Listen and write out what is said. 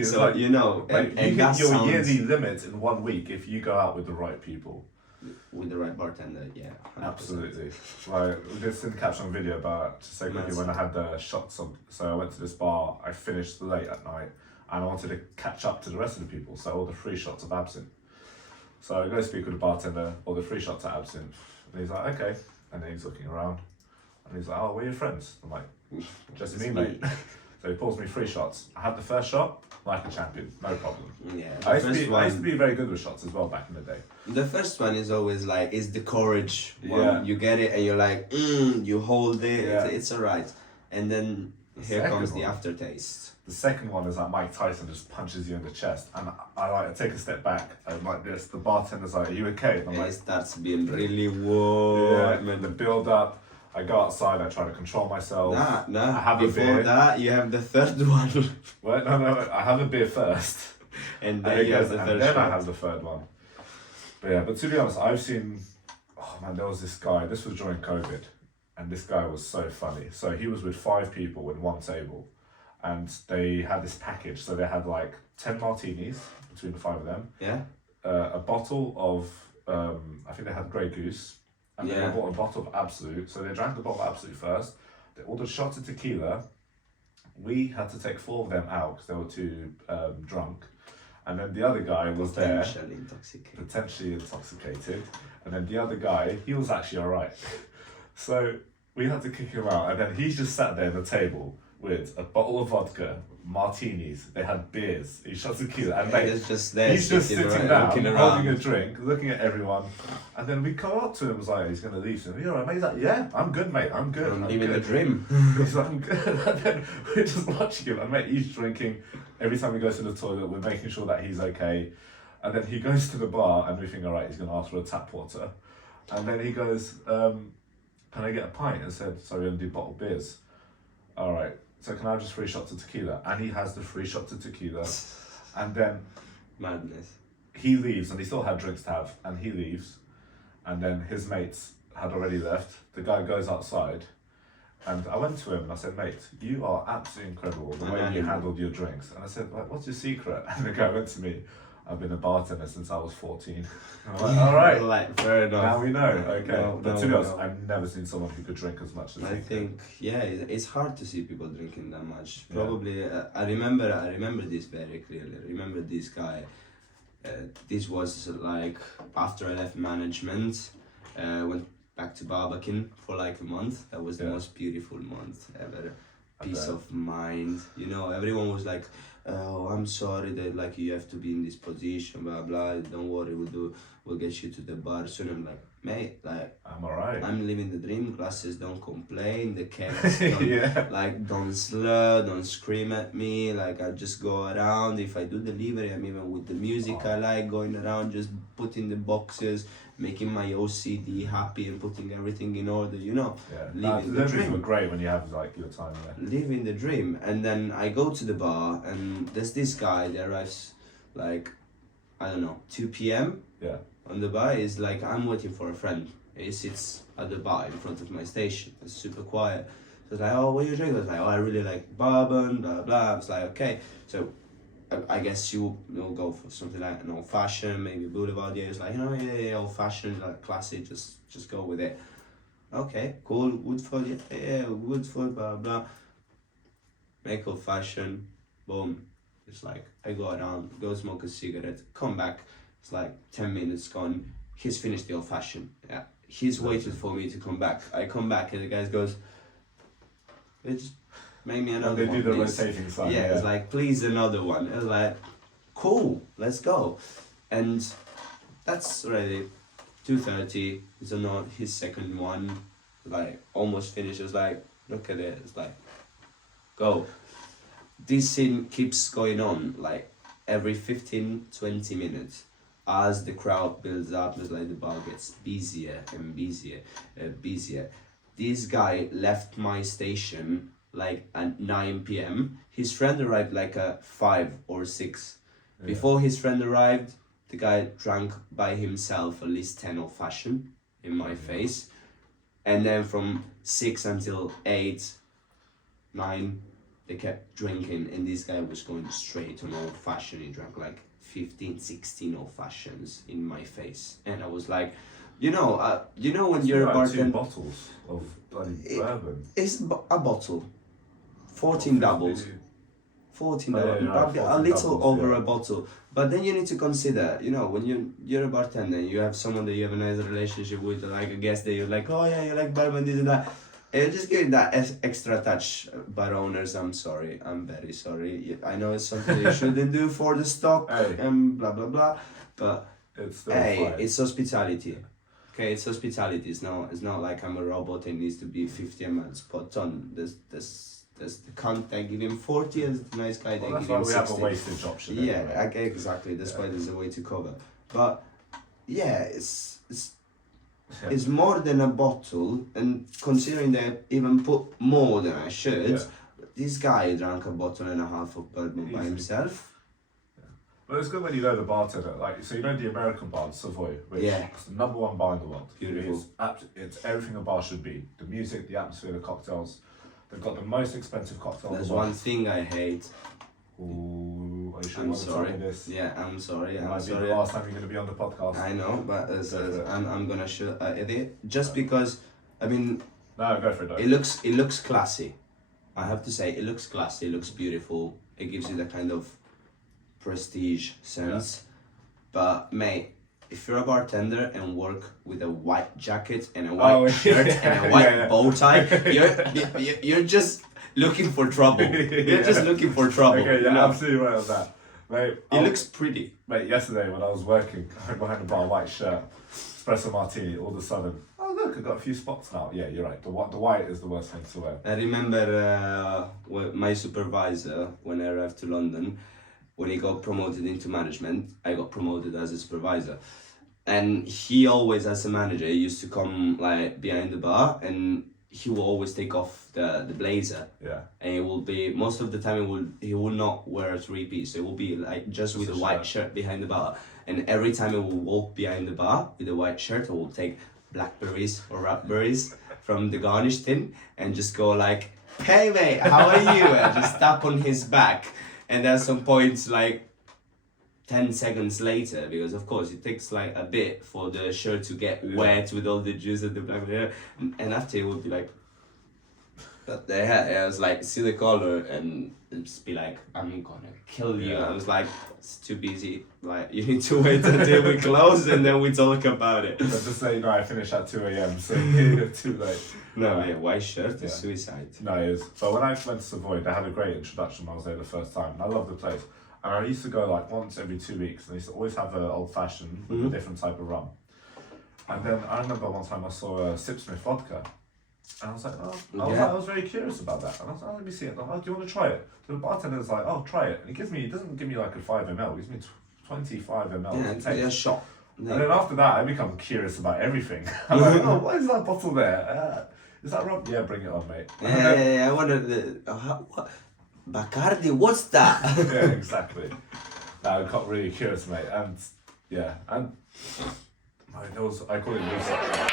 It's So like, you know, like and you that hit your sounds yearly limit in 1 week if you go out with the right people. with the right bartender, yeah, 100%. Absolutely. Like, we did send catch on video about, to say quickly, when I had the shots of, so I went to this bar, I finished late at night, and I wanted to catch up to the rest of the people, so all the free shots of absinthe. So I go speak with the bartender, all the free shots of absinthe, and he's like, okay, and then he's looking around, and he's like, oh, we're your friends. I'm like, just me, mate. So he pours me 3 shots. I had the first shot, like a champion, no problem. Yeah, I used to be very good with shots as well back in the day. the first one is always like, is the courage one. Yeah. You get it and you're like, you hold it, Yeah. it's alright. And then here second comes the one. aftertaste. The second one is like Mike Tyson just punches you in the chest, and I like take a step back and like this. The bartender's like, "Are you okay?" And I'm And like, it starts being really whoa. "Yeah." And then the build up. I go outside. I try to control myself. Nah. I have a Before beer. that, you have the third one. Well, no. I have a beer first, and and then then, you have the third I shot. have the third one. But yeah, but to be honest, I've seen. Oh man, there was this guy. This was during COVID, and this guy was so funny. So he was with 5 people in one table, and they had this package. So they had like 10 martinis between the 5 of them. Yeah? A bottle of I think they had Grey Goose, and then Yeah. they bought a bottle of Absolute. So they drank the bottle of Absolute first. They ordered shots of tequila. We had to take 4 of them out because they were too drunk, and then the other guy was there, Potentially intoxicated. potentially intoxicated, and then the other guy, he was actually alright. So we had to kick him out, and then he just sat there at the table with a bottle of vodka, martinis. They had beers, he shot tequila, and mate, He's just there, he's just sitting down, looking holding a around. drink, looking at everyone, and then we come up to him, was like, he's gonna leave soon. You're alright, mate? He's like, yeah, I'm good, mate. I'm good. I'm I'm living the good. dream. He's like, I'm good. And then we're just watching him, and mate, he's drinking. Every time he goes to the toilet, we're making sure that he's okay. And then he goes to the bar, and we think, alright, he's gonna ask for a tap water. And then he goes, can I get a pint? And said, sorry, we only do bottled beers. Alright, so can I have just 3 shots of tequila? And he has the 3 shots of tequila. And then Madness. he leaves, and he still had drinks to have, and he leaves. And then his mates had already left. The guy goes outside, and I went to him and I said, mate, you are absolutely incredible the way you handled your drinks. And I said, like, what's your secret? And the guy went to me, I've been a bartender since I was 14. And I'm like, all right, Like, fair enough. now we know. Okay, No, but no, to be honest, no. I've never seen someone who could drink as much as I he could. think it's hard to see people drinking that much. Yeah. Probably I remember this very clearly. I remember this guy. This was like after I left management. Went back to Barbican for like a month. That was the Yeah. most beautiful month ever. I Peace bet. of mind. You know, everyone was like, "Oh, I'm sorry that like you have to be in this position, blah blah. Don't worry, we'll get you to the bar soon." I'm like, mate, like I'm alright. I'm living the dream. Glasses don't complain. The cats don't, Yeah. like don't slur, don't scream at me. Like I just go around. If I do delivery, I'm even with the music I like, going around, just putting the boxes, making my OCD happy and putting everything in order. You know, Yeah, living the deliveries dream. were great when you have like your time there. Living the dream. And then I go to the bar, and there's this guy that arrives like I don't know 2 p.m. Yeah. on the bar. Is like I'm waiting for a friend. He sits at the bar in front of my station. It's super quiet. So it's like, oh, what are you drinking? I was like, oh, I really like bourbon, blah blah. I was like, okay. So I guess you'll go for something like an old fashioned, maybe Boulevardier. It's like, yeah, old fashioned, like classic. Just go with it. Okay, cool. Woodford, yeah, Woodford, blah blah. Make old fashioned. Boom. It's like I go around, go smoke a cigarette, come back. It's like 10 minutes gone. He's finished the old fashioned. Yeah. He's waiting for me to come back. I come back and the guy goes, just make me And another they one. do the please." rotating sign. Yeah, it's like, please another one. I was like, cool, let's go. And that's already 2:30. It's not his second one. Like almost finished. It's like, look at it. It's like, go. This scene keeps going on like every 15-20 minutes as the crowd builds up. It's like the bar gets busier and busier and busier. This guy left my station like at 9 p.m. His friend arrived like at 5 or 6. Yeah. Before his friend arrived, the guy drank by himself at least 10 old fashioned in my face. And then from 6 until 8, 9, they kept drinking, and this guy was going straight on old fashioned. He drank like 15, 16 old fashions in my face, and I was like, you know when you're a like 2 bartender, bottles of bloody bourbon. it's a bottle, 14 doubles. 14 Oh, yeah, doubles, you're right, a 14 little doubles, over yeah. a bottle. But then you need to consider, when you're a bartender, you have someone that you have a nice relationship with, like a guest that you're like, oh yeah, you like bourbon, this and that. And just give it that extra touch. Bar owners, I'm sorry, I'm very sorry. I know it's something you shouldn't do for the stock Hey. and blah blah blah, but It's still hey, fine. it's hospitality. Okay, it's hospitality. It's not like I'm a robot and it needs to be 50 ml spot on. There's the cunt that give him 40 and the nice guy that Well, that's give why him we 60. have a wastage option. Yeah, anyway. okay, exactly. That's why there's a way to cover. But yeah, it's Yeah. it's more than a bottle, and considering that I even put more than I should, Yeah. this guy drank a bottle and a half of bourbon by Easy. himself. But it's good when you know the bartender. Like, so you know the American bar, Savoy, which Yeah. is the #1 bar in the world. Beautiful. It's everything a bar should be. The music, the atmosphere, the cocktails. They've got the most expensive cocktails. There's in the world. one thing I hate. Ooh, are you sure you I'm want to tell sorry. me this? Yeah, I'm sorry. It I'm might be sorry. the last time you're going to be on the podcast. I know, but Go for it. I'm gonna show it just because. I mean, No, go for it, though. it looks classy. I have to say, it looks classy. It looks beautiful. It gives you the kind of prestige sense. But mate, if you're a bartender and work with a white jacket and a white Oh, shirt yeah, and a white yeah. bow tie, you're just looking for trouble. You're just Yeah. looking for trouble. Okay, you you're know? absolutely right on that. Mate, It looks pretty. Mate, yesterday when I was working behind the bar, white shirt, espresso martini, all of a sudden, oh look, I've got a few spots now. Yeah, you're right. The white is the worst thing to wear. I remember my supervisor when I arrived to London, when he got promoted into management, I got promoted as a supervisor. And he always, as a manager, he used to come like behind the bar and he will always take off the blazer. Yeah. And it will be, most of the time he will not wear a 3-piece. It will be like just with Just a a white shirt. shirt behind the bar. And every time I will walk behind the bar with a white shirt, I will take blackberries or raspberries from the garnish tin and just go like, hey mate, how are you? And just tap on his back. And at some points, like 10 seconds later, because of course it takes like a bit for the shirt to get Yeah. wet with all the juice and the blackberry. And after it would be like, but the hell? I was like, see the color and just be like, I'm gonna kill you. Yeah. I was like, it's too busy. Like, you need to wait until we close and then we talk about it. But just so you know, I finish at 2 a.m, so you're too late. No, mate, white shirt Yeah. is suicide. No, it is. But when I went to Savoy, they had a great introduction when I was there the first time. And I love the place. And I used to go like once every 2 weeks. And they used to always have an old fashioned with a different type of rum. And then I remember one time I saw a Sipsmith vodka. And I was like, I was very curious about that. And I was like, let me see it. Oh, do you want to try it? So the bartender's like, oh, try it. And he doesn't give me like a 5 ml, he gives me 25 ml. Yeah, to it's taste. a shot. And then after that, I become curious about everything. I'm like, oh, what is that bottle there? Is that rum? Yeah, bring it on, mate. Yeah, I wonder, what? Bacardi, what's that? Yeah, exactly. I got really curious, mate. And yeah, and I call it research.